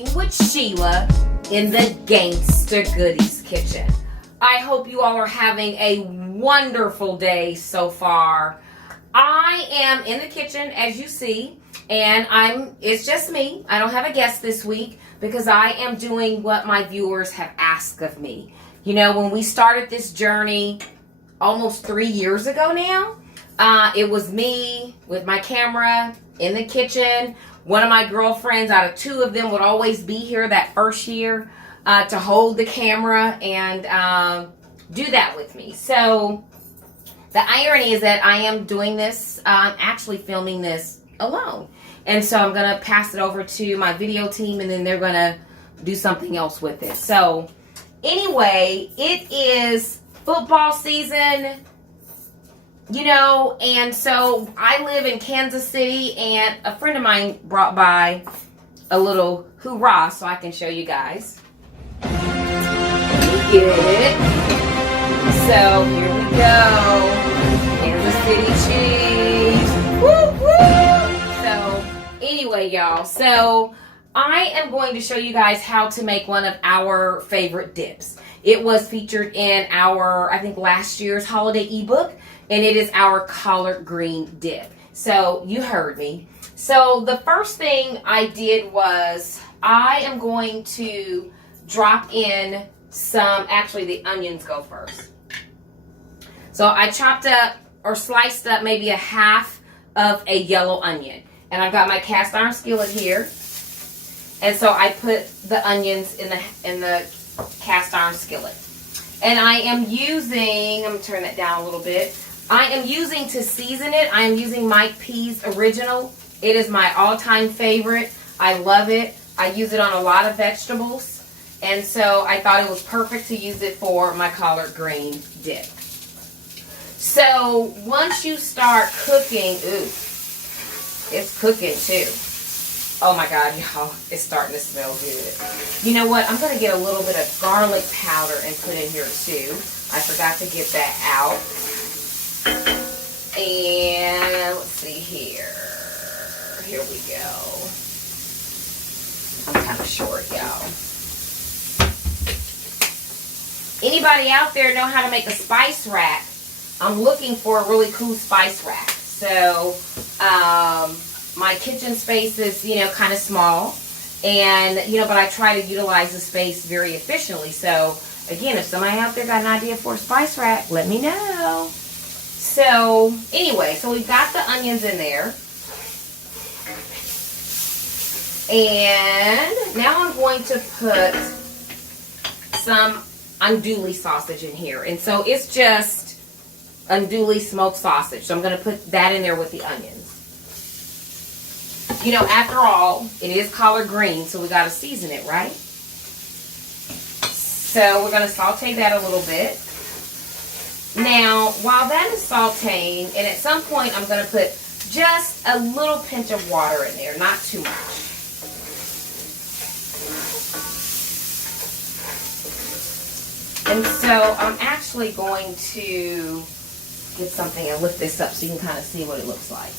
Cooking with Sheila in the Gangsta Goodies kitchen. I hope you all are having a wonderful day so far. I am in the kitchen, as you see, and it's just me. I don't have a guest this week because I am doing what my viewers have asked of me. You know, when we started this journey almost 3 years ago now, it was me with my camera in the kitchen. One of my girlfriends, out of two of them, would always be here that first year to hold the camera and do that with me. So the irony is that I am doing this, actually filming this alone. And so I'm going to pass it over to my video team, and then they're going to do something else with it. So anyway, it is football season. You know, and so I live in Kansas City, and a friend of mine brought by a little hoorah so I can show you guys. Let me get it. So here we go. Kansas City cheese. Woo woo! So anyway, y'all. So I am going to show you guys how to make one of our favorite dips. It was featured in our, I think, last year's holiday ebook. And it is our collard green dip. So you heard me. So the first thing I did was I am going to drop in some, actually the onions go first. So I chopped up or sliced up maybe a half of a yellow onion. And I've got my cast iron skillet here. And so I put the onions in the cast iron skillet. And I am using, I'm going to turn that down a little bit. I am using, to season it, I am using Mike P's Original. It is my all-time favorite. I love it. I use it on a lot of vegetables. And so I thought it was perfect to use it for my collard green dip. So once you start cooking, ooh, it's cooking too. Oh my God, y'all, it's starting to smell good. You know what? I'm going to get a little bit of garlic powder and put in here too. I forgot to get that out. And let's see here. Here we go. I'm kind of short, y'all. Anybody out there know how to make a spice rack? I'm looking for a really cool spice rack. So, my kitchen space is, you know, kind of small. And, you know, but I try to utilize the space very efficiently. So, again, if somebody out there got an idea for a spice rack, let me know. So, anyway, so we've got the onions in there. And now I'm going to put some andouille sausage in here. And so it's just andouille smoked sausage. So I'm going to put that in there with the onions. You know, after all, it is collard green, so we got to season it, right? So we're going to saute that a little bit. Now, while that is sauteing, and at some point I'm going to put just a little pinch of water in there, not too much. And so I'm actually going to get something and lift this up so you can kind of see what it looks like.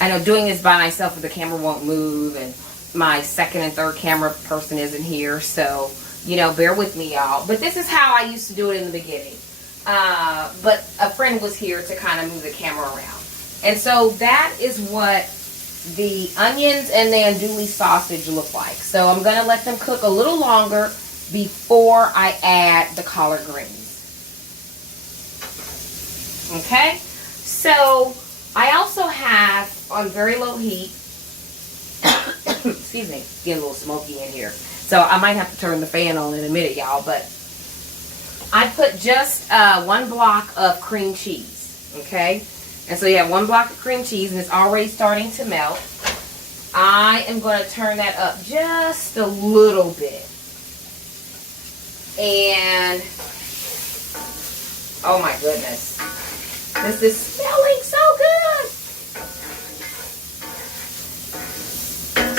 I know doing this by myself, the camera won't move, and my second and third camera person isn't here, so you know, bear with me, y'all. But this is how I used to do it in the beginning. But a friend was here to kind of move the camera around. And so that is what the onions and the andouille sausage look like. So I'm going to let them cook a little longer before I add the collard greens. Okay? So I also have, on very low heat, excuse me, getting a little smoky in here. So I might have to turn the fan on in a minute, y'all. But I put just 1 block of cream cheese, okay? And so you have 1 block of cream cheese, and it's already starting to melt. I am going to turn that up just a little bit. And, oh my goodness. This is smelling so good.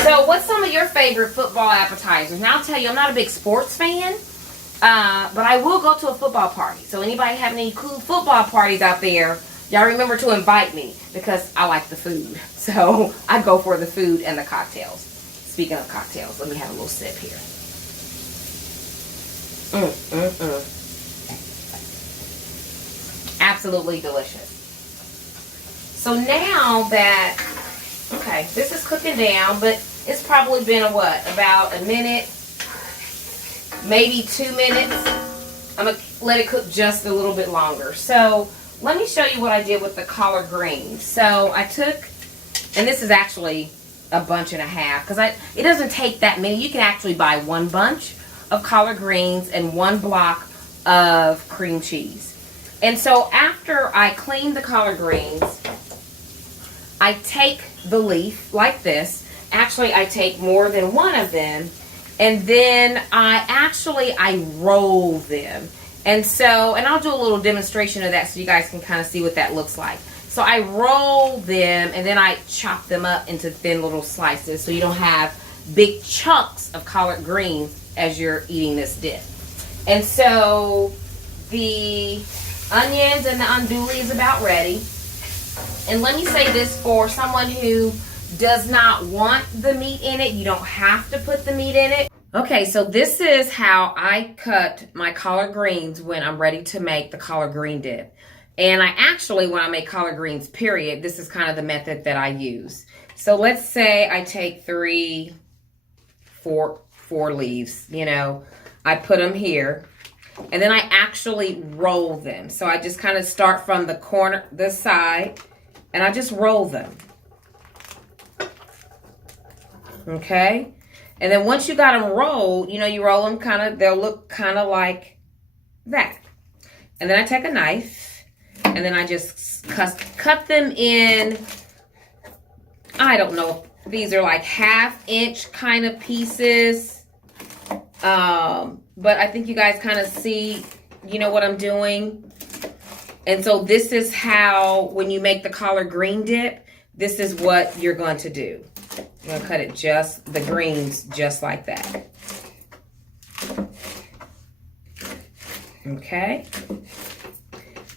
So what's some of your favorite football appetizers? Now I'll tell you, I'm not a big sports fan, but I will go to a football party. So anybody having any cool football parties out there, y'all remember to invite me because I like the food. So I go for the food and the cocktails. Speaking of cocktails, let me have a little sip here. Absolutely delicious. So now that, okay, this is cooking down, but it's probably been about a minute, maybe 2 minutes. I'm going to let it cook just a little bit longer. So let me show you what I did with the collard greens. So I took, and this is actually a bunch and a half, because it doesn't take that many. You can actually buy 1 bunch of collard greens and 1 block of cream cheese. And so after I clean the collard greens, I take the leaf like this. Actually, I take more than 1 of them, and then I roll them. And so, and I'll do a little demonstration of that so you guys can kind of see what that looks like. So I roll them, and then I chop them up into thin little slices so you don't have big chunks of collard greens as you're eating this dip. And so the onions and the andouille is about ready. And let me say this for someone who does not want the meat in it. You don't have to put the meat in it. Okay, so this is how I cut my collard greens when I'm ready to make the collard green dip. And I actually, when I make collard greens, period, this is kind of the method that I use. So let's say I take 4 leaves, you know, I put them here, and then I actually roll them. So I just kind of start from the corner, this side, and I just roll them. Okay? And then once you got them rolled, you know, you roll them kind of, they'll look kind of like that. And then I take a knife, and then I just cut them in, I don't know, these are like 1/2 inch kind of pieces. But I think you guys kind of see, you know what I'm doing. And so this is how, when you make the collard green dip, this is what you're going to do. You're going to cut it the greens just like that. Okay.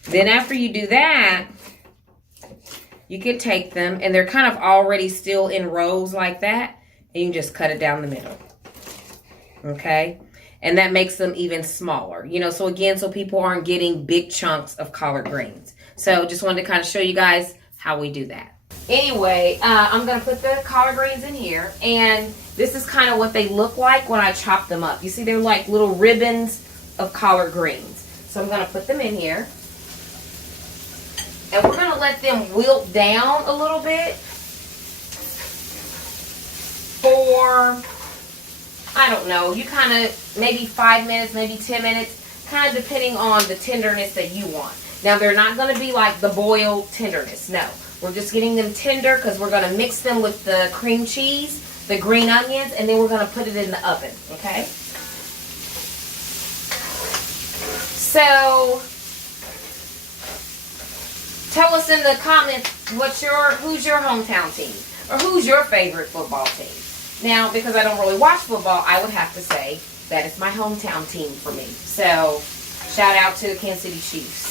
Then after you do that, you can take them, and they're kind of already still in rows like that, and you can just cut it down the middle. Okay. And that makes them even smaller, you know, so again, so people aren't getting big chunks of collard greens. So just wanted to kind of show you guys how we do that. Anyway, I'm going to put the collard greens in here, and this is kind of what they look like when I chop them up. You see, they're like little ribbons of collard greens. So I'm going to put them in here, and we're going to let them wilt down a little bit for, I don't know, you kind of, maybe 5 minutes, maybe 10 minutes, kind of depending on the tenderness that you want. Now, they're not going to be like the boiled tenderness, no. We're just getting them tender because we're going to mix them with the cream cheese, the green onions, and then we're going to put it in the oven, okay? So, tell us in the comments who's your hometown team, or who's your favorite football team. Now, because I don't really watch football, I would have to say that it's my hometown team for me. So, shout out to the Kansas City Chiefs.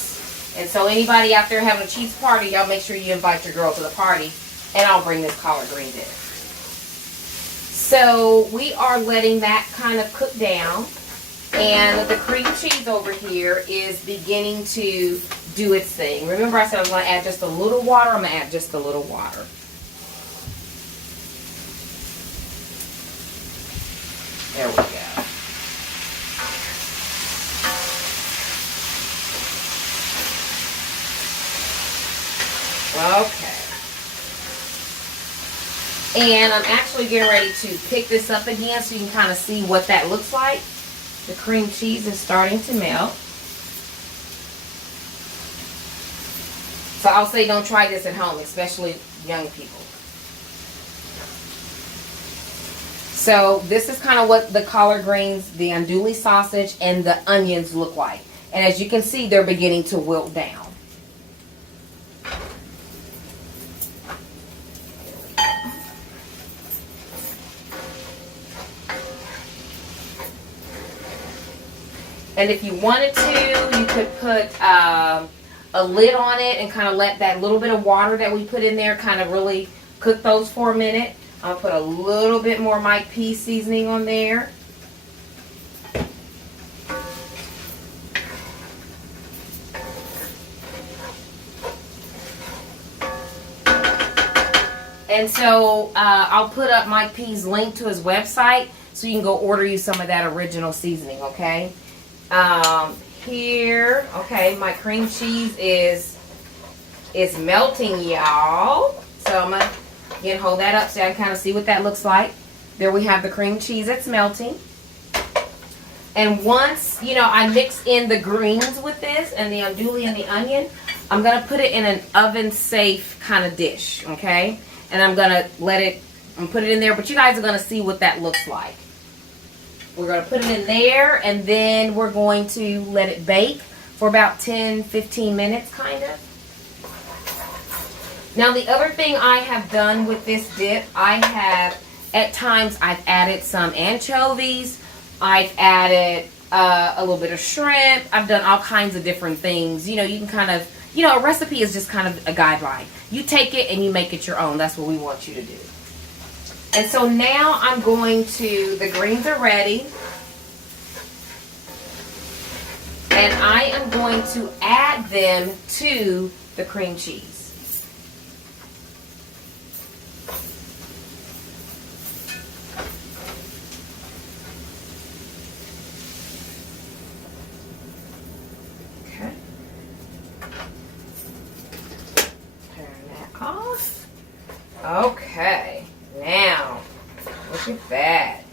And so anybody out there having a Chiefs party, y'all make sure you invite your girl to the party, and I'll bring this collard green dip. So we are letting that kind of cook down, and the cream cheese over here is beginning to do its thing. Remember I said I was going to add just a little water? I'm going to add just a little water. There we go. Okay. And I'm actually getting ready to pick this up again so you can kind of see what that looks like. The cream cheese is starting to melt. So I'll say don't try this at home, especially young people. So this is kind of what the collard greens, the andouille sausage, and the onions look like. And as you can see, they're beginning to wilt down. And if you wanted to, you could put a a lid on it and kind of let that little bit of water that we put in there kind of really cook those for a minute. I'll put a little bit more Mike P seasoning on there. And so I'll put up Mike P's link to his website so you can go order you some of that original seasoning, okay? Here, okay, my cream cheese is melting, y'all. So I'm gonna again hold that up so I can kind of see what that looks like. There we have the cream cheese that's melting. And once, you know, I mix in the greens with this and the andouille and the onion, I'm gonna put it in an oven-safe kind of dish, okay? And I'm gonna put it in there, but you guys are gonna see what that looks like. We're gonna put it in there, and then we're going to let it bake for about 10-15 minutes, kind of. Now, the other thing I have done with this dip, at times I've added some anchovies, I've added a little bit of shrimp, I've done all kinds of different things. You know, you can kind of, you know, a recipe is just kind of a guideline. You take it and you make it your own. That's what we want you to do. And so now I'm going to, the greens are ready. And I am going to add them to the cream cheese. Okay. Turn that off. Okay. Now, look at that.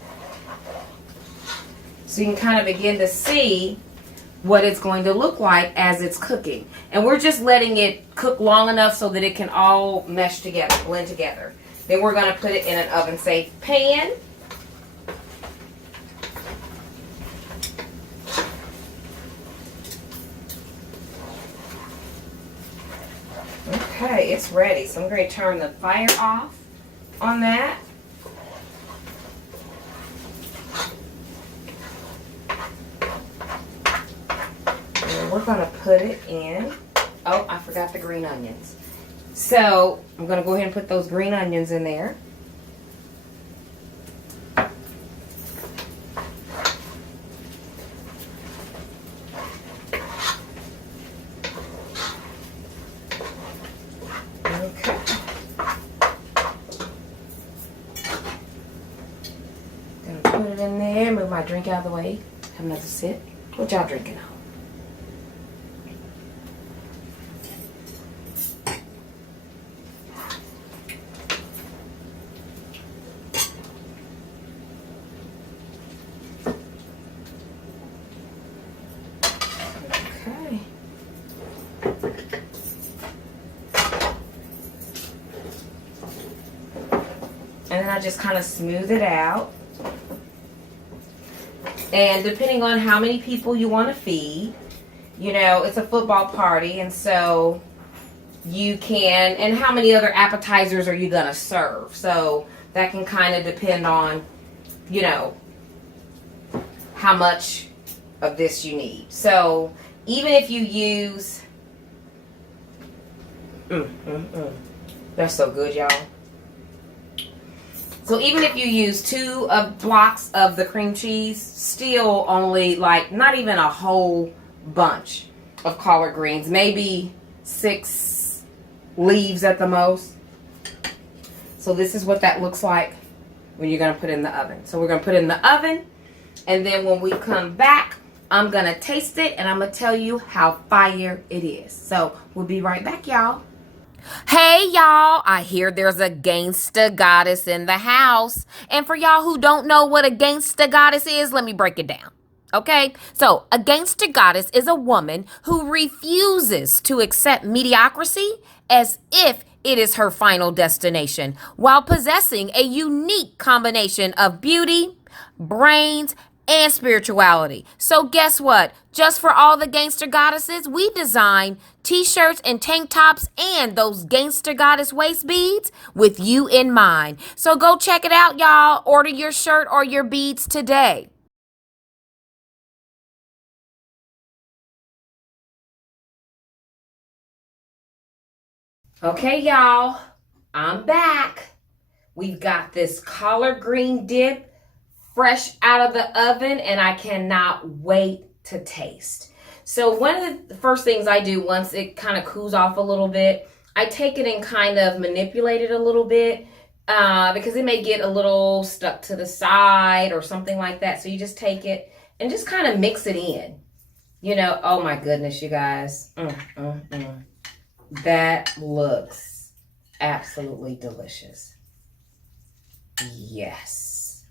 So you can kind of begin to see what it's going to look like as it's cooking. And we're just letting it cook long enough so that it can all mesh together, blend together. Then we're going to put it in an oven-safe pan. Okay, it's ready. So I'm going to turn the fire off on that. And we're going to put it in. Oh, I forgot the green onions. So I'm going to go ahead and put those green onions in there. Okay. Gonna put it in there, move my drink out of the way, have another sip. What y'all drinking on? Okay. And then I just kind of smooth it out. And depending on how many people you want to feed, you know, it's a football party, and so you can, and how many other appetizers are you going to serve? So that can kind of depend on, you know, how much of this you need. So even if you use, that's so good, y'all. So even if you use 2 blocks of the cream cheese, still only like not even a whole bunch of collard greens, maybe 6 leaves at the most. So this is what that looks like when you're going to put it in the oven. So we're going to put it in the oven, and then when we come back, I'm going to taste it and I'm going to tell you how fire it is. So we'll be right back, y'all. Hey y'all, I hear there's a gangsta goddess in the house. And for y'all who don't know what a gangsta goddess is, let me break it down. Okay, so a gangsta goddess is a woman who refuses to accept mediocrity as if it is her final destination, while possessing a unique combination of beauty, brains, and spirituality. So guess what? Just for all the gangster goddesses, we design t-shirts and tank tops and those gangster goddess waist beads with you in mind. So go check it out, y'all. Order your shirt or your beads today. Okay, y'all, I'm back. We've got this collard green dip fresh out of the oven, and I cannot wait to taste. So one of the first things I do once it kind of cools off a little bit, I take it and kind of manipulate it a little bit because it may get a little stuck to the side or something like that. So you just take it and just kind of mix it in. You know, oh my goodness, you guys. That looks absolutely delicious. Yes.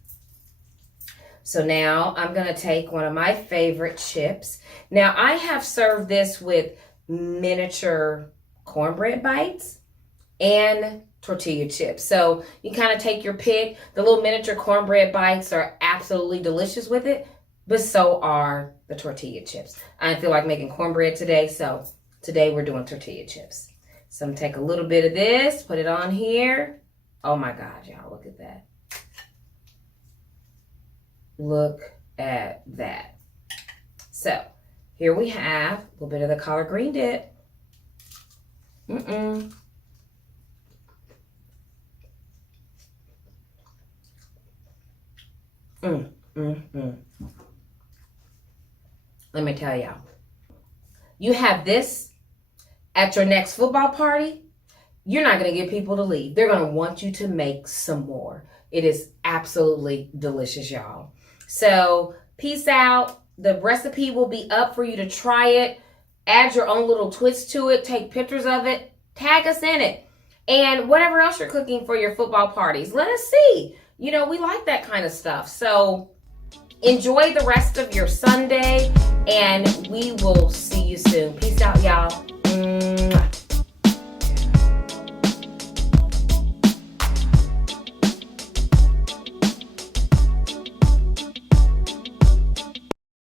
So now I'm going to take one of my favorite chips. Now I have served this with miniature cornbread bites and tortilla chips. So you kind of take your pick. The little miniature cornbread bites are absolutely delicious with it, but so are the tortilla chips. I feel like making cornbread today, so today we're doing tortilla chips. So I'm going to take a little bit of this, put it on here. Oh my God, y'all, look at that. Look at that. So here we have a little bit of the collard green dip. Let me tell y'all. You have this at your next football party, you're not going to get people to leave. They're going to want you to make some more. It is absolutely delicious, y'all. So peace out. The recipe will be up for you to try it. Add your own little twist to it. Take pictures of it. Tag us in it. And whatever else you're cooking for your football parties, let us see. You know, we like that kind of stuff. So enjoy the rest of your Sunday, and we will see you soon. Peace out, y'all.